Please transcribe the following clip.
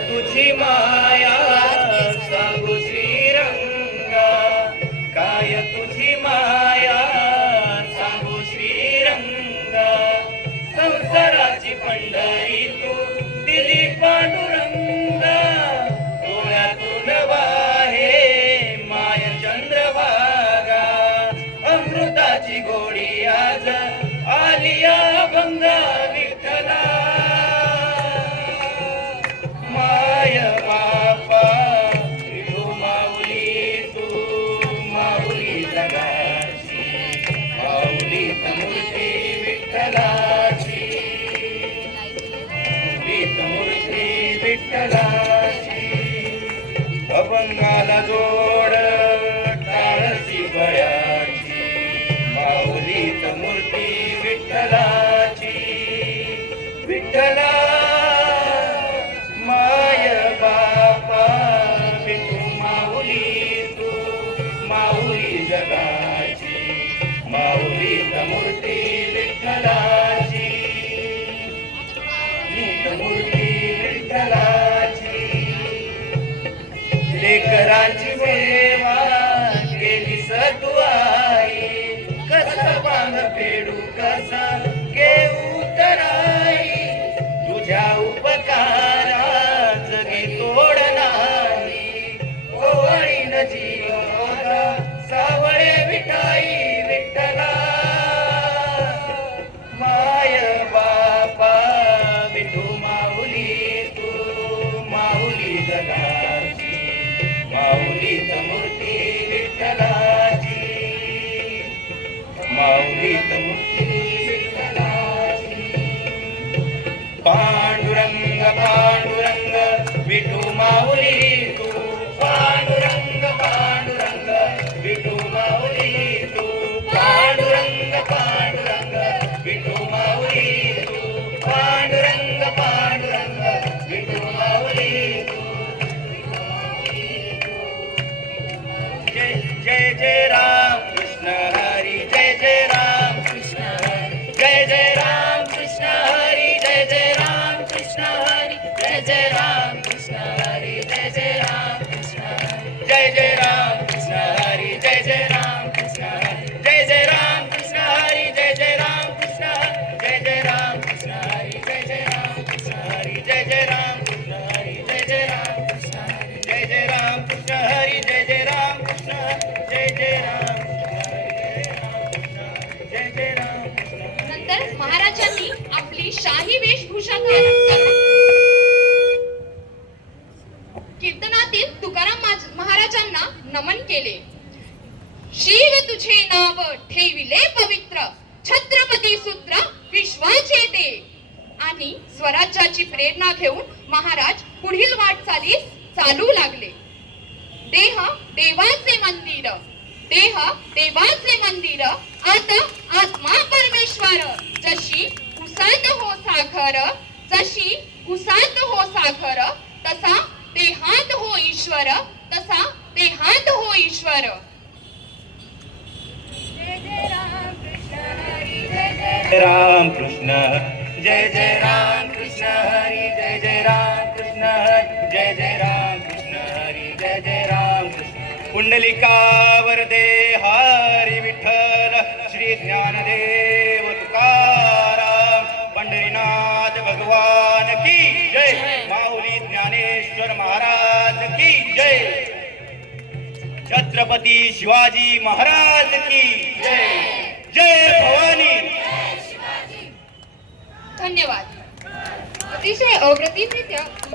तुझी माया सांगू श्रीरंगा, काय तुझी माया सांगू श्रीरंगा. संसाराची पंढरी तू दिली पांडुरंगा, डोळ्यातून वाहे माय चंद्रभागा. अमृताची गोडी आज आलिया गंगा विठ्ठला. माय बापा विठू माऊली तू माऊली जगाची, माऊली मूर्ती विठ्ठलाची, मूर्ती विठ्ठलाची. अभंगाला जोड टाळसी बळ्याची, माऊलीत मूर्ती विठ्ठलाची. विठ्ठला माय बापा विठू माऊली तू माऊली जगाची, माऊलीत मूर्ती विठ्ठलाची, मूर्ती विठ्ठलाची. लेकरांची सेवा केली तू आई, कसा बांग फेडू कसा घेऊ तराई. तुझ्या उपकारा जगी तोड नाही, ओवाळीन जीव सावळे विठाई विठ्ठला. माय बापा विठू माऊली तू माऊली जगाची, माऊलीत मूर्ती विठ्ठलाची, माऊलीत मूर्ती विठ्ठलाची. पांडुरंग पांडुरंग विठू माऊली तू, पांडुरंग पांडुरंग विठू माऊली तू, पांडुरंग पांडुरंग विठू माऊली तू, पांडुरंग पांडुरंग विठू माऊली तू. जय जय जय राम कृष्ण हरी, जय जय राम कृष्ण हरी, जय जय राम कृष्ण हरी, जय जय राम कृष्ण हरी, जय जय राम कृष्ण हरी, जय जय राम कृष्ण हरी, जय जय राम कृष्ण हरी, जय जय राम कृष्ण हरी, जय जय राम कृष्ण हरी, जय जय राम कृष्ण हरी, जय जय राम कृष्ण हरी, जय जय राम कृष्ण हरी, जय जय राम कृष्ण हरी, जय जय राम कृष्ण हरी, जय जय राम कृष्ण हरी, जय जय राम कृष्ण हरी, जय जय राम जय जय राम. नंतर महाराजांनी आपली शाही वेशभूषा करून कीर्तनातील तुकाराम महाराजांना नमन केले. शिव तुझे नाव ठेविले पवित्र, छत्रपती सूत्र विश्वाचे ते. आणि स्वराज्याची प्रेरणा घेऊन महाराज पुढील वाटचालीस चालू लागले. देह देवाचे मंदिर, देह देवाचे मंदिर, आता आत्मा परमेश्वर. जशी कुसात हो साखर, जशी कुसात हो साखर, तसा देहात हो ईश्वर, तसा देहात हो ईश्वर. जय जय राम कृष्ण हरी, जय जय राम कृष्ण जय जय राम कृष्ण हरी, जय जय राम कृष्ण हरी, जय जय राम कृष्ण हरी, जय जय राम कृष्ण. कुंडलिकावर दे हरी विठ्ठल, श्री ज्ञानदेव तुकाराम, पंढरीनाथ भगवान की जय, माऊली ज्ञानेश्वर महाराज की जय, छत्रपती शिवाजी महाराज की जय. जय भवानी. धन्यवाद. अतिशय अप्रतिमरित्या